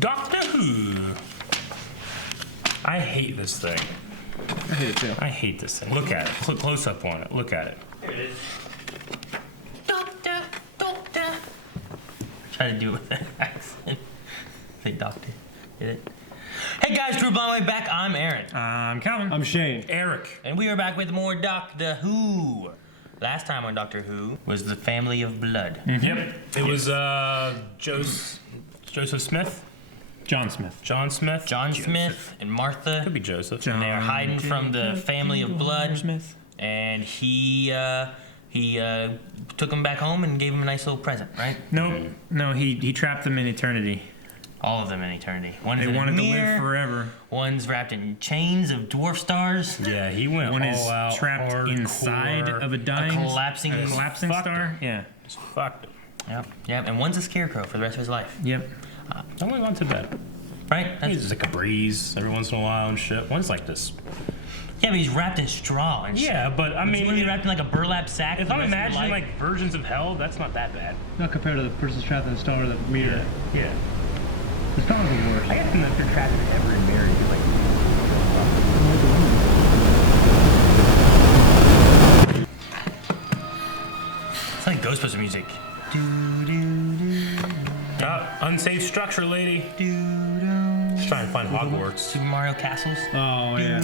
Doctor Who. I hate this thing. I hate it too. I hate this thing. Look at it. Put close up on it. Look at it. Here it is. Doctor. Try to do it with that accent. Say doctor. Get it? Hey guys, Drew Blomway back. I'm Aaron. I'm Calvin. I'm Shane. Eric. And we are back with more Doctor Who. Last time on Doctor Who was the Family of Blood. Mm-hmm. Yep. It was Joseph Smith. John Smith. John Smith. John Smith and Martha. Could be Joseph. And they're hiding from the Family of Blood. Smith. And he took them back home and gave them a nice little present, right? No, he trapped them in eternity. All of them in eternity. One's They in a wanted to mirror, live forever. One's wrapped in chains of dwarf stars. Yeah, he went One all is out. trapped hardcore. inside of a A dying, collapsing. collapsing Fucked star. him. Yeah. Just fucked him. Yep. And one's a scarecrow for the rest of his life. Yep. That one's not too bad. Right? He's just like a breeze every once in a while and shit. One's like this. Yeah, but he's wrapped in straw and shit. Yeah, but I He's mean, literally wrapped in like a burlap sack. if for I'm the rest of his imagining life. like versions of hell, that's not that bad. Not compared to the person trapped in the star or the meter. Yeah. The star's the worst. I guess if you're trapped in ever and married, you're like. It's like Ghostbuster music. Unsafe structure, lady. Just trying to find Hogwarts. Super Mario Castles. Oh, yeah.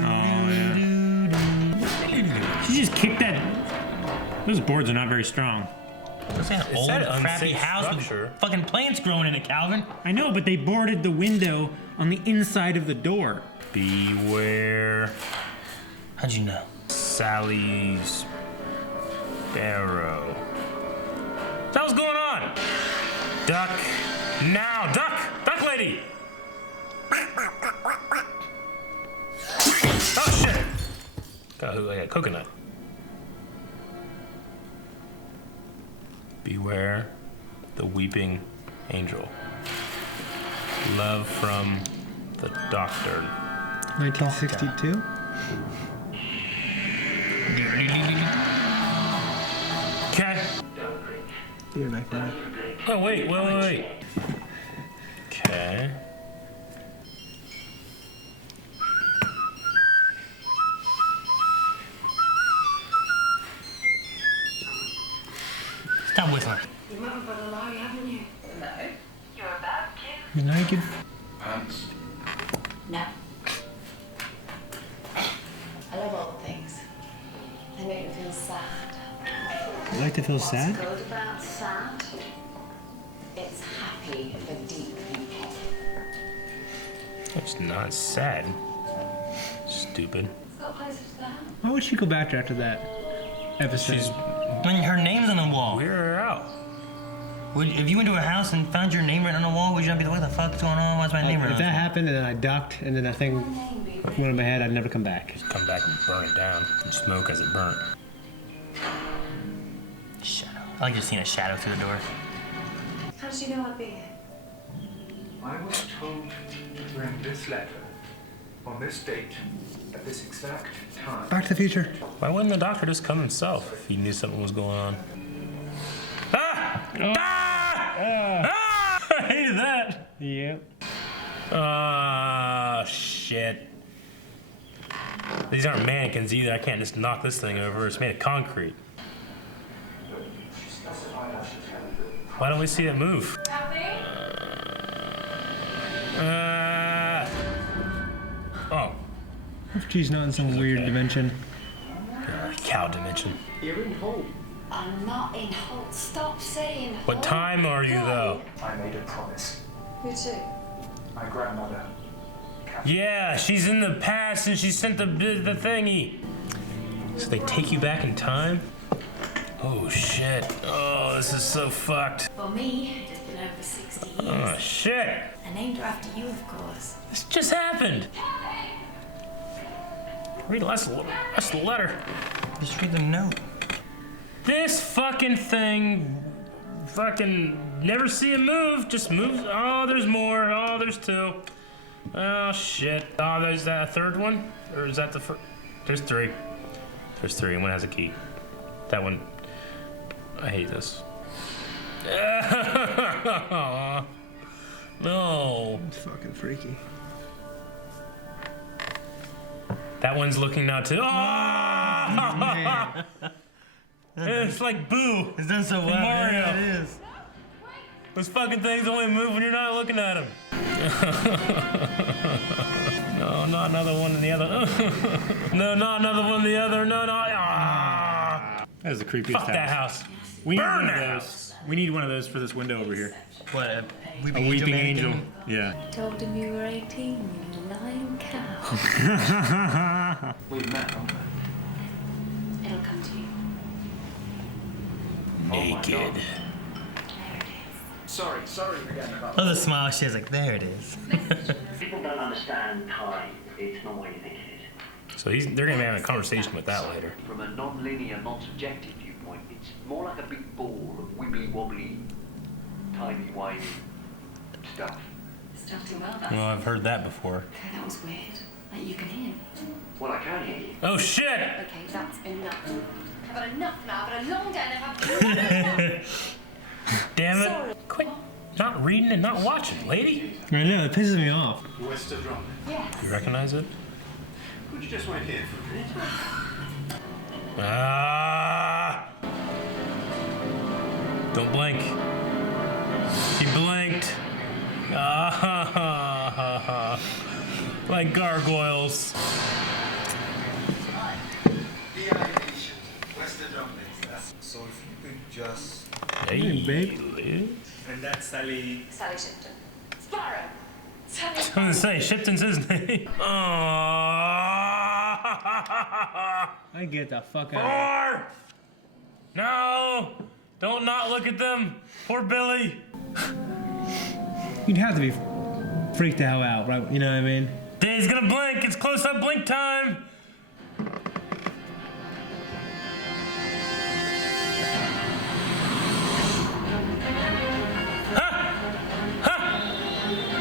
She just kicked that. Those boards are not very strong. What's that It old said crappy unsafe house structure. with fucking plants growing in it, Calvin? I know, but they boarded the window on the inside of the door. Beware How'd you know? Sally's Sparrow. What was going on? Duck. Now, duck! Duck lady! Oh shit! Got a coconut. Beware the weeping angel. Love from the doctor. 1962? Okay. You're back there. Oh, wait. Okay. Stop whistling. You haven't got a lie, haven't you? No. You're about to. You're naked? Pants. No. I love old things. They make me feel sad. You like to feel sad? What's good about sad? It's happy for deep people. It's not sad. Stupid. It's got places to go. Why would she go back there after that episode? She's When her name's on the wall. wear her out. If you went to a house and found your name written on the wall, would you not be like, what the fuck's going on? Why's my name written If on that the wall? happened and then I ducked and then that thing went in my head, I'd never come back. Just come back and burn it down. And smoke as it burnt. Shadow. I like just seeing a shadow through the door. How did you know I'd be here? I was told to bring this letter on this date at this exact time. Back to the Future. Why wouldn't the doctor just come himself if he knew something was going on? Ah! I hated that. Yep. Ah, shit. These aren't mannequins either. I can't just knock this thing over. It's made of concrete. Why don't we see it move? Oh, If she's not in some weird dimension. cow dimension. You're in Hull. I'm not in Holt. Stop saying What Holt. time are you though? I made a promise. Who to? My grandmother. Yeah, she's in the past and she sent the thingy. So they take you back in time? Oh shit. Oh, this is so fucked. For me, it's been over 60 years. Oh shit. I named her after you, of course. This just happened. Read the last letter. Just read the note. This fucking thing, fucking never see it move. Just moves. Oh, there's more. Oh, there's two. Oh shit. Oh, there's that a third one, or is that the first? There's three. There's three, and one has a key. That one. I hate this. No. It's fucking freaky. That one's looking now too. Oh! It's like Boo. It's done so well. Mario. Yeah, it is. Those fucking things only move when you're not looking at them. No, not another one in the other. No, not another one in the other. No, no. Ah. That is the creepiest Fuck that house. We need Burn one of that those. house. We need one of those for this window over here. What, A weeping angel. Yeah. Told him you were 18, you lying cow. We met, haven't we? It'll come to you. Naked. Sorry again about Oh, the smile she has, like, there it is. People don't understand time. It's not what you think it is. So they're gonna be having a conversation with that later. From a non-linear, non-subjective viewpoint, it's more like a big ball of wibbly-wobbly, timey-wimey stuff. Starting well, that's... Well, I've heard that before. Okay, that was weird. Like, you can hear me. Well, I can hear you. Oh shit! Okay, that's enough. I've had enough now. I've had a long day and I've had enough. Damn it! Sorry. Quit not reading and not watching, lady. I know, it pisses me off. Western Rock. Yes. You recognize it? Would you just wait here for a minute? Ah! Don't blink. She blinked. Ah! Like gargoyles. Western Rock. So if you could just... Hey, babe. And that's Sally... Sally Shipton. Sparrow. Sally I was gonna say, Shipton's his name. I get the fuck out of Four! No! Don't not look at them. Poor Billy. here. You'd have to be freaked the hell out, right? You know what I mean? He's gonna blink. It's close-up blink time.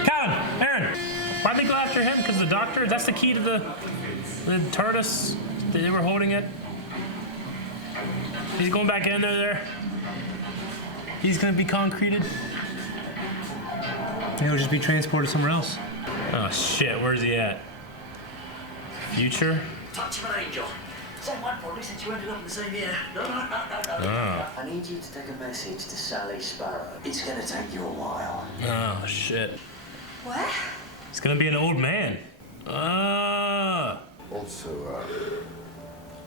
Calvin, Aaron, why'd they go after him? Because the doctor? That's the key to the TARDIS. They were holding it. He's going back in there. He's gonna be concreted. He'll just be transported somewhere else. Oh shit, where's he at? Future? Touch of an angel. Someone probably said you ended up in the same year. No. Oh. I need you to take a message to Sally Sparrow. It's gonna take you a while. Oh shit. Where? He's gonna be an old man. Ah. Also,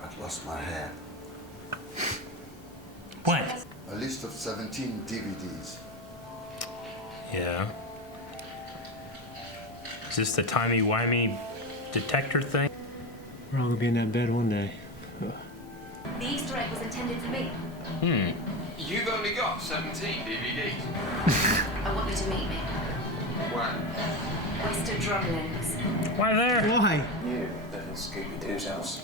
I've lost my hair. What? A list of 17 DVDs. Yeah. Is this the timey-wimey detector thing? We're all gonna be in that bed one day. The Easter egg was intended for me. You've only got 17 DVDs. I want you to meet me. When? Oyster Drumlins. Why there? Why? You live in Scooby-Doo's house.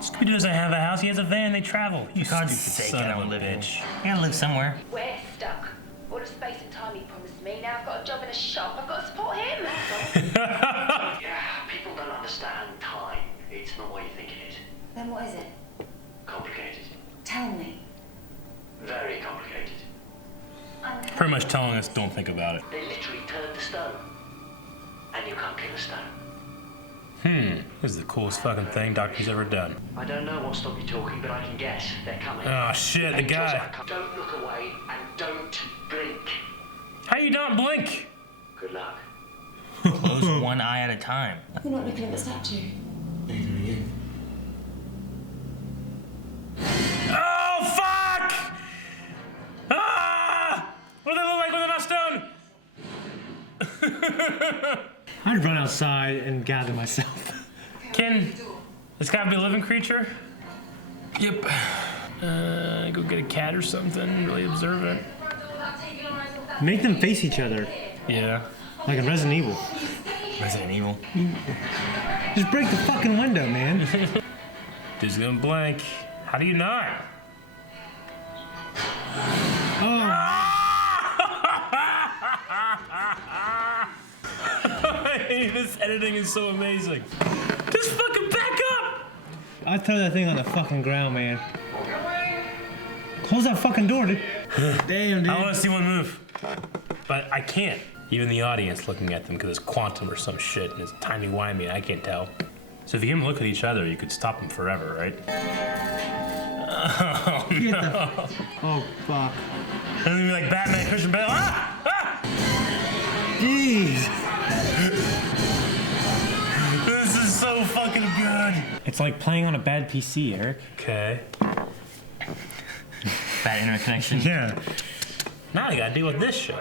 Scooby doesn't have a house. He has a van. They travel. You For God's stupid sake, son I of a don't live in. bitch. You gotta live somewhere. We're stuck. All the space and time he promised me. Now I've got a job in a shop. I've got to support him. Yeah, people don't understand time. It's not what you think it is. Then what is it? Complicated. Tell me. Very complicated. Pretty much telling us don't think about it. They literally turned the stone. And you can't kill a stone. This is the coolest fucking thing Doctor's ever done. I don't know what stopped you talking, but I can guess. They're coming. Oh shit, the Angels guy. are coming. Don't look away and don't blink. How you not blink? Good luck. Close one eye at a time. You're not looking at the statue. Oh fuck! Ah! What do they look like when they're not stoned? I'd run outside and gather myself. Ken, this gotta be a living creature? Yep. Go get a cat or something, really observant. Make them face each other, Yeah. like in Resident Evil. Resident Evil. Just break the fucking window, man. Dude's gonna blink. How do you not? Oh, This editing is so amazing. Just fucking back up! I'd throw that thing on the fucking ground, man. Close that fucking door, dude. Damn, dude. I wanna see one move. but I can't. Even the audience looking at them because it's quantum or some shit and it's timey-wimey, I can't tell. So if you get them look at each other, you could stop them forever, right? Oh, no. Oh, fuck. It's gonna be like Batman, Christian Bale. Ah! Ah! Jeez. This is so fucking good. It's like playing on a bad PC, Eric. Okay. Bad internet connection. Yeah. Now I gotta deal with this shit.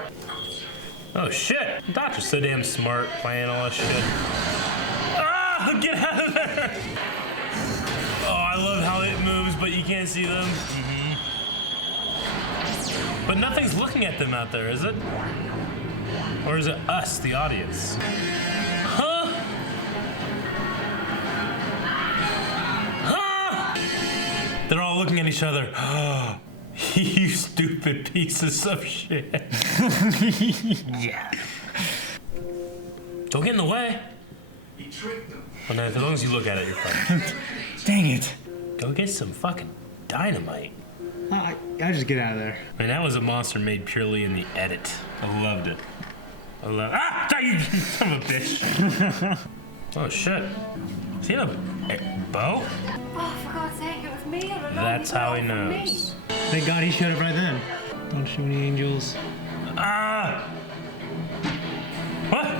Oh shit! The doctor's so damn smart playing all this shit. Ah! Get out of there! Oh, I love how it moves, but you can't see them. But nothing's looking at them out there, is it? Or is it us, the audience? Huh? Huh? They're all looking at each other. You stupid pieces of shit. Yeah. Don't get in the way. He tricked them. Well, no, as long as you look at it, you're fine. Dang it. Go get some fucking dynamite. I just get out of there. Man, that was a monster made purely in the edit. I loved it. Ah! You son of a bitch. Oh, shit. Is he a bow? Oh, for God's sake, it was me all along. That's You how got he it from me. knows. Thank God he showed up right then. Don't show any angels. Ah! What?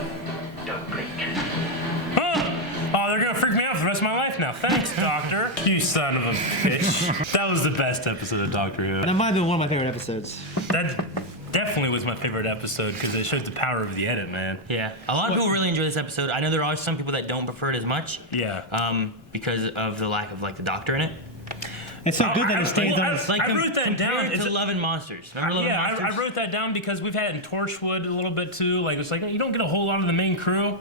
Don't blink. Huh? Oh, they're gonna freak me out for the rest of my life now. Thanks, Doctor. You son of a bitch. That was the best episode of Doctor Who. That might have been one of my favorite episodes. That definitely was my favorite episode because it shows the power of the edit, man. Yeah. A lot of people really enjoy this episode. I know there are some people that don't prefer it as much. Yeah. Because of the lack of like the Doctor in it. It's so good that it stays on his... Like I wrote that compared down. to It's- Love and Monsters. Remember Love and Yeah, Monsters? I wrote that down because we've had it in Torchwood a little bit too. Like it's like you don't get a whole lot of the main crew.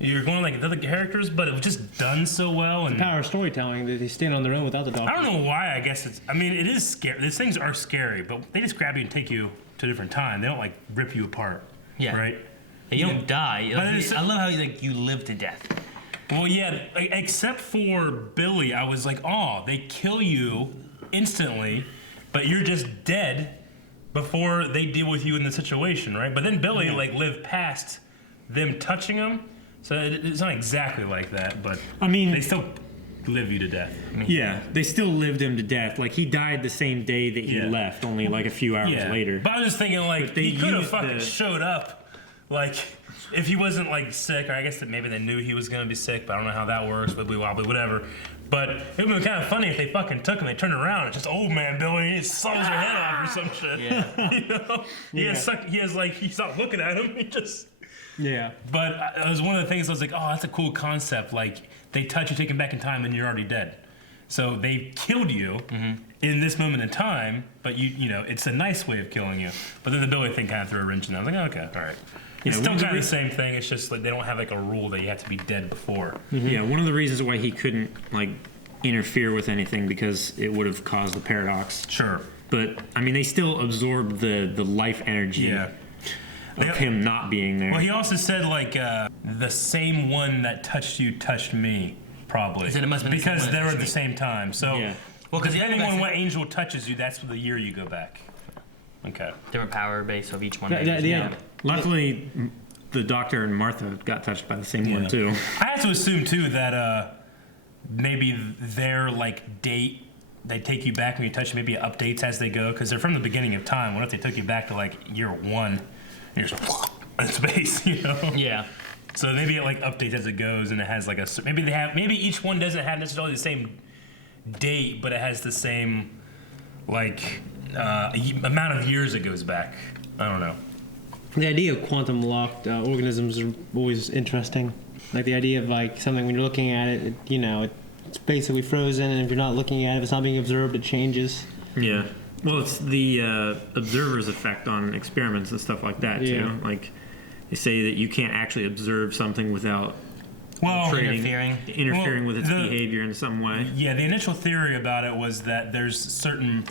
You're going like the other characters, but it was just done so well. And Power of storytelling, that they stand on their own without the Doctor. I don't know why. I guess it's. I mean, it is scary. These things are scary, but they just grab you and take you to a different time. They don't like rip you apart. Yeah. Right. You don't die. But Like, it's- I love how like you live to death. Well, yeah. Except for Billy, I was like, oh, they kill you instantly, but you're just dead before they deal with you in the situation, right? But then Billy like lived past them touching him, so it's not exactly like that. But I mean- they still live you to death. Yeah, they still lived him to death. Like, he died the same day that he Yeah. left, only like a few hours later. But I was just thinking, like, But they he could have used fucking the- showed up, like, if he wasn't like sick, or I guess that maybe they knew he was gonna be sick, but I don't know how that works, wibbly wobbly, whatever. But it would be kind of funny if they fucking took him, they turned around, and it's just old man Billy, he saws your head off or some shit. Yeah. You know? He's not looking at him, he just. Yeah. But it was one of the things I was like, oh, that's a cool concept. Like, they touch you, take him back in time, and you're already dead. So they killed you in this moment in time, but you know, it's a nice way of killing you. But then the Billy thing kind of threw a wrench in there. I was like, okay, all right. It's Yeah, still one of the kind of the same thing. It's just like they don't have like a rule that you have to be dead before. Yeah, one of the reasons why he couldn't like interfere with anything because it would have caused the paradox. Sure. But I mean, they still absorbed the life energy Yeah. of him not being there. Well, he also said like the same one that touched you touched me, probably. He said it must have been the same because one that they were at touched the me. same time. So Yeah. Well, because the depending other on guy what angel touches you, that's the year you go back. Okay. different power base of each one. Yeah. Luckily, the Doctor and Martha got touched by the same one too. I have to assume too that maybe their like date they take you back when you touch maybe updates as they go because they're from the beginning of time. What if they took you back to like year 1 and you're just in space, you know? Yeah. So maybe it like updates as it goes and it has like maybe each one doesn't have necessarily the same date, but it has the same like amount of years it goes back. I don't know. The idea of quantum locked organisms are always interesting. Like the idea of like something when you're looking at it, it's basically frozen, and if you're not looking at it, if it's not being observed, it changes. Yeah. Well, it's the observer's effect on experiments and stuff like that too. Yeah. Like they say that you can't actually observe something without Interfering. with its the- behavior in some way. Yeah, the initial theory about it was that there's certain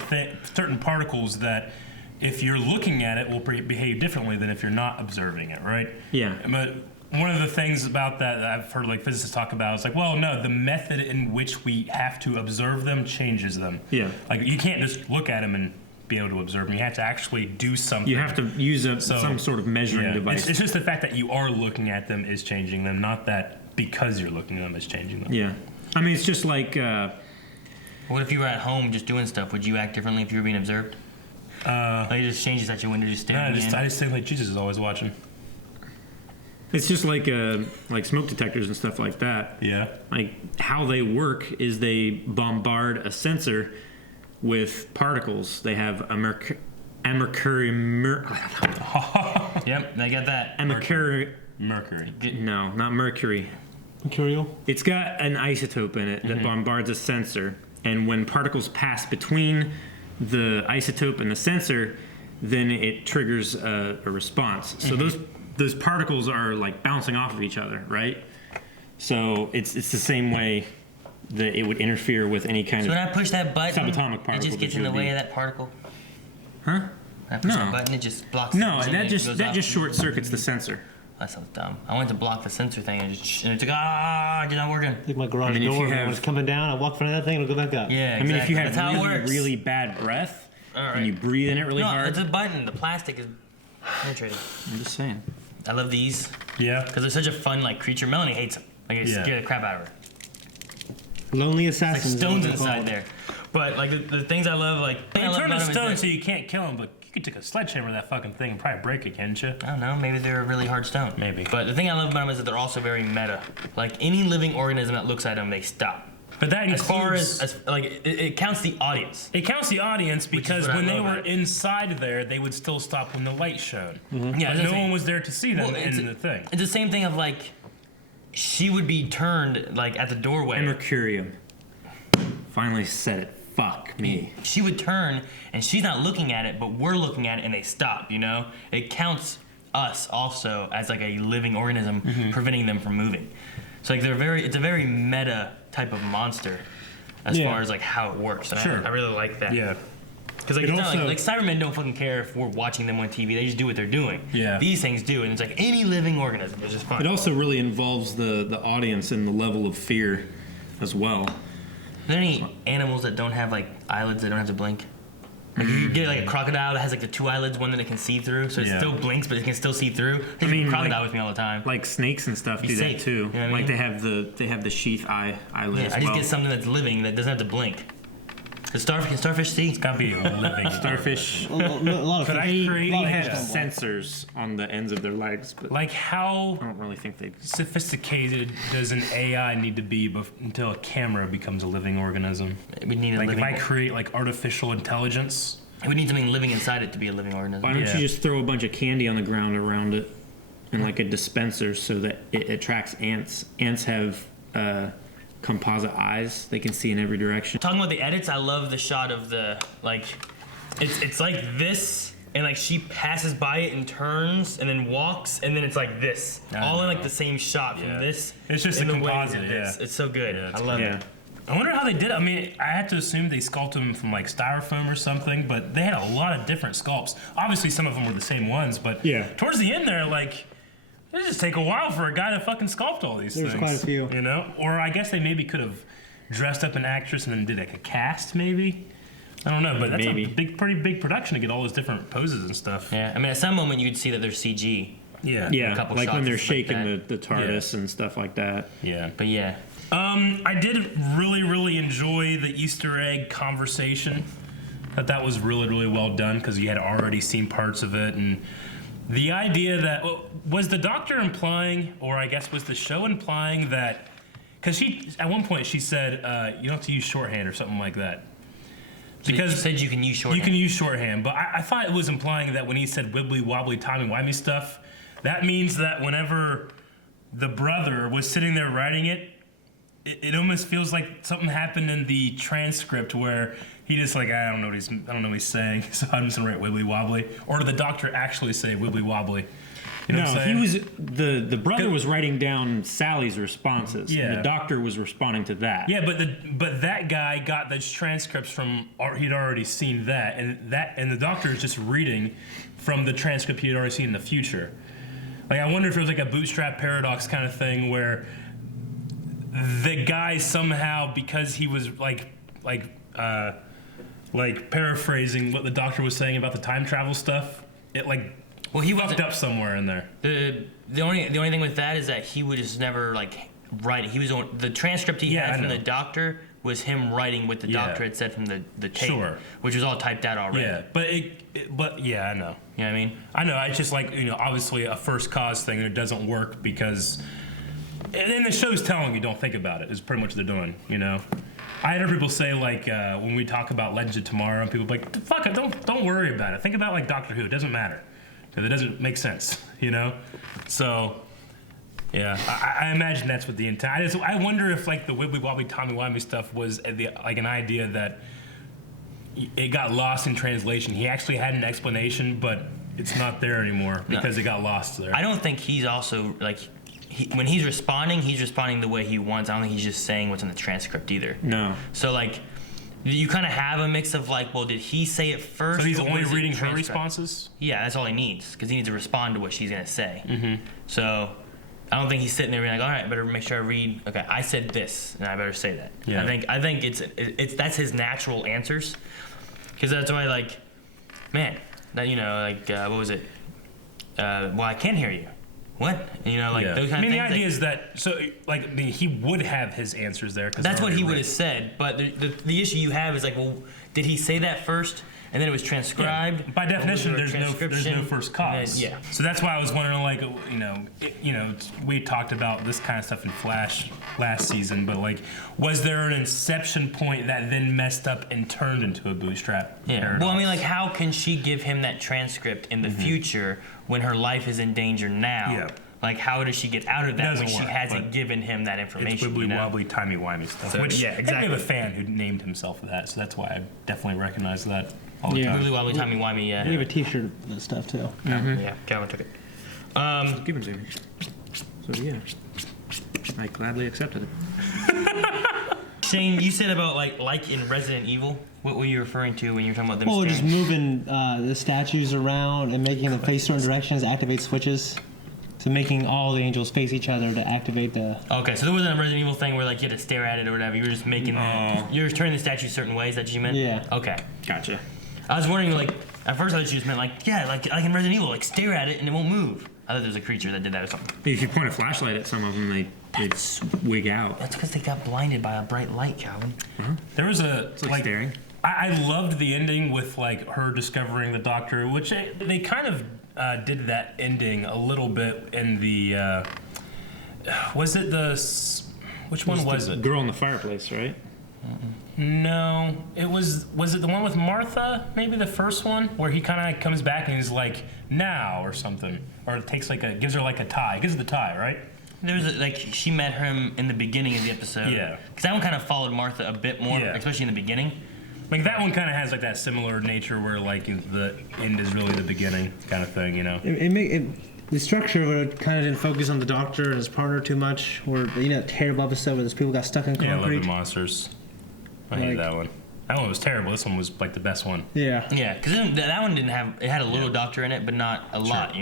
particles that, if you're looking at it, will behave differently than if you're not observing it, right? Yeah. But one of the things about that I've heard like physicists talk about is like, well, no, the method in which we have to observe them changes them. Yeah. Like you can't just look at them and be able to observe them. You have to actually do something. You have to use some sort of measuring device. It's just the fact that you are looking at them is changing them, not that because you're looking at them is changing them. Yeah. I mean, it's just like... What if you were at home just doing stuff? Would you act differently if you were being observed? Like it just changes at your window, just staring. I just think like Jesus is always watching. It's just like smoke detectors and stuff like that. Yeah. Like how they work is they bombard a sensor with particles. They have a mercury. Yep, I got that. Mercury. No, not mercury. Mercurial? It's got an isotope in it that bombards a sensor, and when particles pass between the isotope and the sensor, then it triggers a response. So those particles are like bouncing off of each other, right? So it's the same way that it would interfere with any kind So of when I push that button, subatomic particle. it just gets in the way of that particle. Huh? When I push No. that button, it just blocks. No, the that engine and it goes just off. short circuits the sensor. That sounds dumb. I went to block the sensor thing and it's like, it's not working. Like my garage I mean, if door, you when have- it's coming down, I walk in front of that thing, it'll go back up. Yeah, I mean, if you exactly. have That's how it really, works. really bad breath All right. and you breathe in it really no, hard, it's a button. The plastic is penetrating. I'm just saying. I love these Yeah. because they're such a fun like creature. Melanie hates them. Like it Yeah. scared the crap out of her. Lonely Like assassins. is stones what they're inside called. there. But like the things I love, like You I love turn about a 'em is stone that- so you can't kill him, but you could take a sledgehammer to that fucking thing and probably break it, can't you? I don't know. Maybe they're a really hard stone. Maybe. But the thing I love about them is that they're also very meta. Like any living organism that looks at them, they stop. But that As far includes- as like it counts the audience. It counts the audience because what I when they love were about it. inside there, they would still stop when the light shone. Yeah, But that's no the one was there to see them Well, in the thing. It's the same thing of like, she would be turned like at the doorway. Mercurium. Finally said it. Fuck me. She would turn and she's not looking at it, but we're looking at it and they stop. You know, it counts us also as like a living organism, preventing them from moving. So like it's a very meta type of monster as Yeah. far as like how it works. And Sure. I really like that. Yeah. Because like, It it's not also- like Cybermen don't fucking care if we're watching them on TV. They just do what they're doing. Yeah. These things do, and it's like any living organism, which is fun. It also really involves the audience and the level of fear as well. Are there any animals that don't have like eyelids that don't have to blink? Like you get like a crocodile that has like the two eyelids, one that it can see through, so it Yeah. still blinks, but it can still see through. I mean, crocodile like- with me all the time. Like snakes and stuff Be do safe, that too. you know what I Like mean? they have the sheath eyelid Yeah, as I just well. get something that's living that doesn't have to blink. Can starfish see? It's gotta be a living Starfish. A lot of But I fish- create- a lot They of have fish don't blink. sensors on the ends of their legs, but Like how I don't really think they. sophisticated does an AI need to be until a camera becomes a living organism? We need a Like living. if I create like artificial intelligence, we need something living inside it to be a living organism. Why don't Yeah. you just throw a bunch of candy on the ground around it, and like a dispenser, so that it attracts ants? Ants have composite eyes; they can see in every direction. Talking about the edits, I love the shot of the like, it's like this, and like she passes by it and turns and then walks, and then it's like this, all in like the same shot from Yeah. this. It's just in a the way composite, to this. yeah. It's so good. Yeah, I it's love Yeah. it. I wonder how they did it. I mean, I have to assume they sculpted them from like styrofoam or something, but they had a lot of different sculpts. Obviously, some of them were the same ones, but Yeah. towards the end there, like, it just take a while for a guy to fucking sculpt all these There's things. quite a few. You know? Or I guess they maybe could have dressed up an actress and then did like a cast, maybe? I don't know, but that's Maybe. a pretty big production to get all those different poses and stuff. Yeah, I mean, at some moment you'd see that there's CG, Yeah. Yeah, couple like when shots they're and stuff like shaking that. the TARDIS and stuff like that. Yeah. but yeah, I did really enjoy the Easter egg conversation. That was really well done because you had already seen parts of it, and the idea that was the Doctor implying, or I guess was the show implying that, because she at one point she said you don't have to use shorthand or something like that. because you said you can use shorthand. You can use shorthand, but I thought it was implying that when he said wibbly wobbly timey wimey stuff, that means that whenever the brother was sitting there writing it, it almost feels like something happened in the transcript where he just like I don't know what he's saying, so I'm just gonna write wibbly wobbly. Or did the Doctor actually say wibbly wobbly? You know what I'm No, saying? he was the brother was writing down Sally's responses. Yeah. And the Doctor was responding to that. Yeah, but that guy got those transcripts from he'd already seen that, and the Doctor is just reading from the transcript he had already seen in the future. Like I wonder if it was like a bootstrap paradox kind of thing where the guy somehow, because he was like like paraphrasing what the doctor was saying about the time travel stuff, it like he fucked up somewhere in there. The only thing with that is that he would just never like write it. He was on the transcript he had from the doctor was him writing what the doctor had said from the tape, which was all typed out already. Yeah, but I know. You know what I mean? I know. It's just like, obviously a first cause thing that doesn't work because, and the show's telling you don't think about it. Is pretty much what they're doing. I hear people say like when we talk about Legends of Tomorrow, and people be like, fuck it, don't worry about it. Think about like Doctor Who. It doesn't matter because it doesn't make sense. So. Yeah, I imagine that's what the intent. I wonder if like the wibbly wobbly Tommy Wimey stuff was like an idea that it got lost in translation. He actually had an explanation, but it's not there anymore because it got lost there. I don't think he's also like when he's responding the way he wants. I don't think he's just saying what's in the transcript either. No. So like you kind of have a mix of like, well, did he say it first? So he's only reading her responses? Yeah, that's all he needs because he needs to respond to what she's gonna say. Mm-hmm. So. I don't think he's sitting there being like, all right, I better make sure I read. Okay, I said this, and I better say that. Yeah. I think it's that's his natural answers, because that's why like, man, that what was it? Well, I can hear you. What? Those kind of things. The idea is that he would have his answers there. That's what he would have said. But the issue you have is like, well, did he say that first? And then it was transcribed. Yeah. By definition, there's no first cause. Yeah. So that's why I was wondering, like, we talked about this kind of stuff in Flash last season, but like, was there an inception point that then messed up and turned into a bootstrap? Yeah. paradox? Well, I mean, like, how can she give him that transcript in the future when her life is in danger now? Yeah. Like, how does she get out of that when she work, hasn't given him that information? It's wibbly wobbly, timey wimey stuff. So, which exactly. I have a fan who named himself that, so that's why I definitely recognize that all the time. Wibbly wobbly, timey wimey. Yeah. We have a T-shirt of that stuff too. Yeah. Calvin took it. Give him to me. So yeah, I gladly accepted it. Shane, you said about like in Resident Evil. What were you referring to when you were talking about them? Well, stairs? just moving the statues around and making them face certain directions, activate switches. So making all the angels face each other to activate the. Okay, so there wasn't a Resident Evil thing where like you had to stare at it or whatever. You were just making you were turning the statue certain ways. That you meant? Yeah. Okay. Gotcha. I was wondering like at first I thought you just meant like in Resident Evil, like stare at it and it won't move. I thought there was a creature that did that or something. If you point a flashlight at some of them, they wig out. That's because they got blinded by a bright light, Calvin. There was It's like staring. I loved the ending with like her discovering the Doctor, which they kind of did that ending a little bit in the. Was it which one was it? Girl in the fireplace, right? No, it was it the one with Martha? Maybe the first one where he kind of comes back and he's like now or something, or it takes gives her like a tie, gives her the tie, right? There was she met him in the beginning of the episode. Yeah. Because that one kind of followed Martha a bit more, especially in the beginning. Like that one kind of has like that similar nature where like the end is really the beginning kind of thing, The structure of it kind of didn't focus on the Doctor and his partner too much, or that terrible episode where those people got stuck in concrete. Yeah, I love the monsters. I hate that one. That one was terrible. This one was like the best one. Yeah. Yeah, because that one didn't have. It had a little Doctor in it, but not a lot.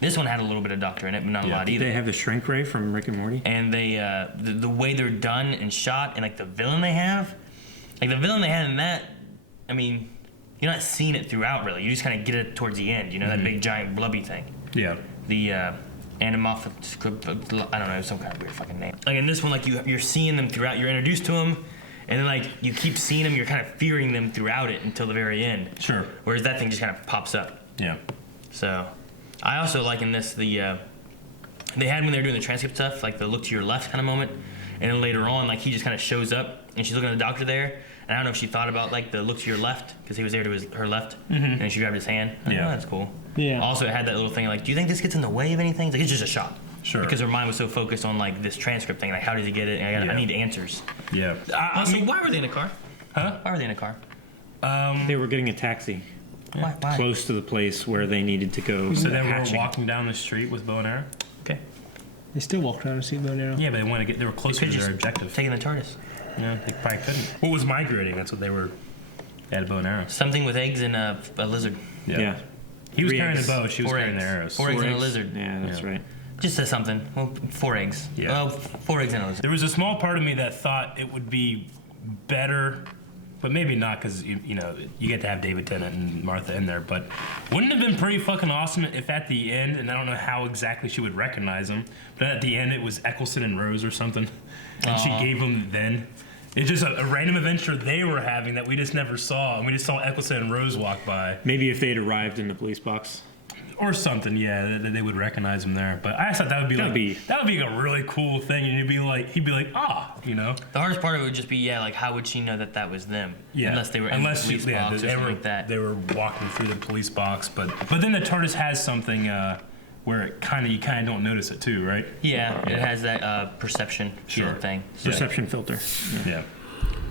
This one had a little bit of Doctor in it, but not a lot either. They have the shrink ray from Rick and Morty. And they the way they're done and shot, and like the villain they have, in that, I mean, you're not seeing it throughout really. You just kind of get it towards the end. That big giant blubby thing. Yeah. The Anamorphic, I don't know, some kind of weird fucking name. Like in this one, like you're seeing them throughout. You're introduced to them, and then like you keep seeing them. You're kind of fearing them throughout it until the very end. Sure. Whereas that thing just kind of pops up. Yeah. So, I also like in this they had when they were doing the transcript stuff, like the look to your left kind of moment, and then later on, like he just kind of shows up and she's looking at the Doctor there. And I don't know if she thought about like the look to your left because he was there to her left, and then she grabbed his hand. Yeah. Oh, that's cool. Yeah. Also, it had that little thing like, do you think this gets in the way of anything? It's like it's just a shot. Sure. Because her mind was so focused on like this transcript thing, like how does he get it? And I need answers. Yeah. Also, why were they in a car? Huh? Why were they in a car? They were getting a taxi Why? close to the place where they needed to go. So they were hatching. walking down the street with bow and arrow? Okay. They still walked around and see bow arrow. Yeah, but they were closer to their objective. Taking the TARDIS. Yeah, they probably couldn't. What was migrating? That's what they were. They had a bow and arrow. Something with eggs and a lizard. Yeah. He was 3 carrying eggs. the bow. She was 4 carrying eggs. the arrows. 4 eggs and a eggs. lizard. Yeah, that's Yeah. right. Just says something. Well, 4 eggs. Yeah. Well, 4 eggs and a lizard. There was a small part of me that thought it would be better but maybe not because you know you get to have David Tennant and Martha in there. But wouldn't it have been pretty fucking awesome if at the end, and I don't know how exactly she would recognize him, but at the end it was Eccleston and Rose or something, and she gave him then. It's just a random adventure they were having that we just never saw, and we just saw Eccleston and Rose walk by. Maybe if they'd arrived in the police box. Or something, yeah, they would recognize him there. But I thought that would be a really cool thing, and he'd be like, you know. The hardest part of it would just be, like how would she know that was them? Yeah. Unless they were in the police box or something like that. They were walking through the police box, but then the TARDIS has something where you kind of don't notice it too, right? Yeah, it has that perception field thing. So. Perception filter. Yeah.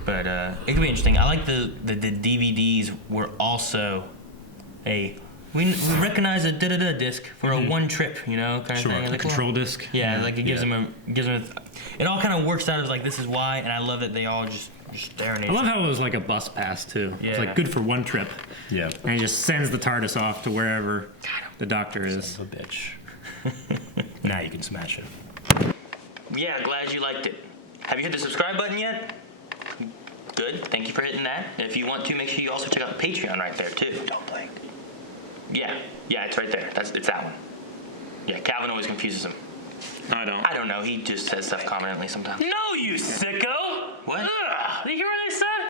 But it could be interesting. I like the DVDs were also we recognize a disc for a one trip, you know, kind of thing. A control disc. Yeah, like it gives them it all kind of works out as like this is why, and I love that they all just staring at I love how it was like a bus pass too. Yeah. It's like good for one trip. Yeah. And he just sends the TARDIS off to wherever the doctor is. Son of a bitch. Now you can smash it. Yeah, glad you liked it. Have you hit the subscribe button yet? Good. Thank you for hitting that. If you want to, make sure you also check out Patreon right there too. Don't blink. Yeah, it's right there. It's that one. Yeah, Calvin always confuses him. I don't. I don't know. He just says stuff confidently sometimes. No, you sicko! What? Ugh, you hear what I said?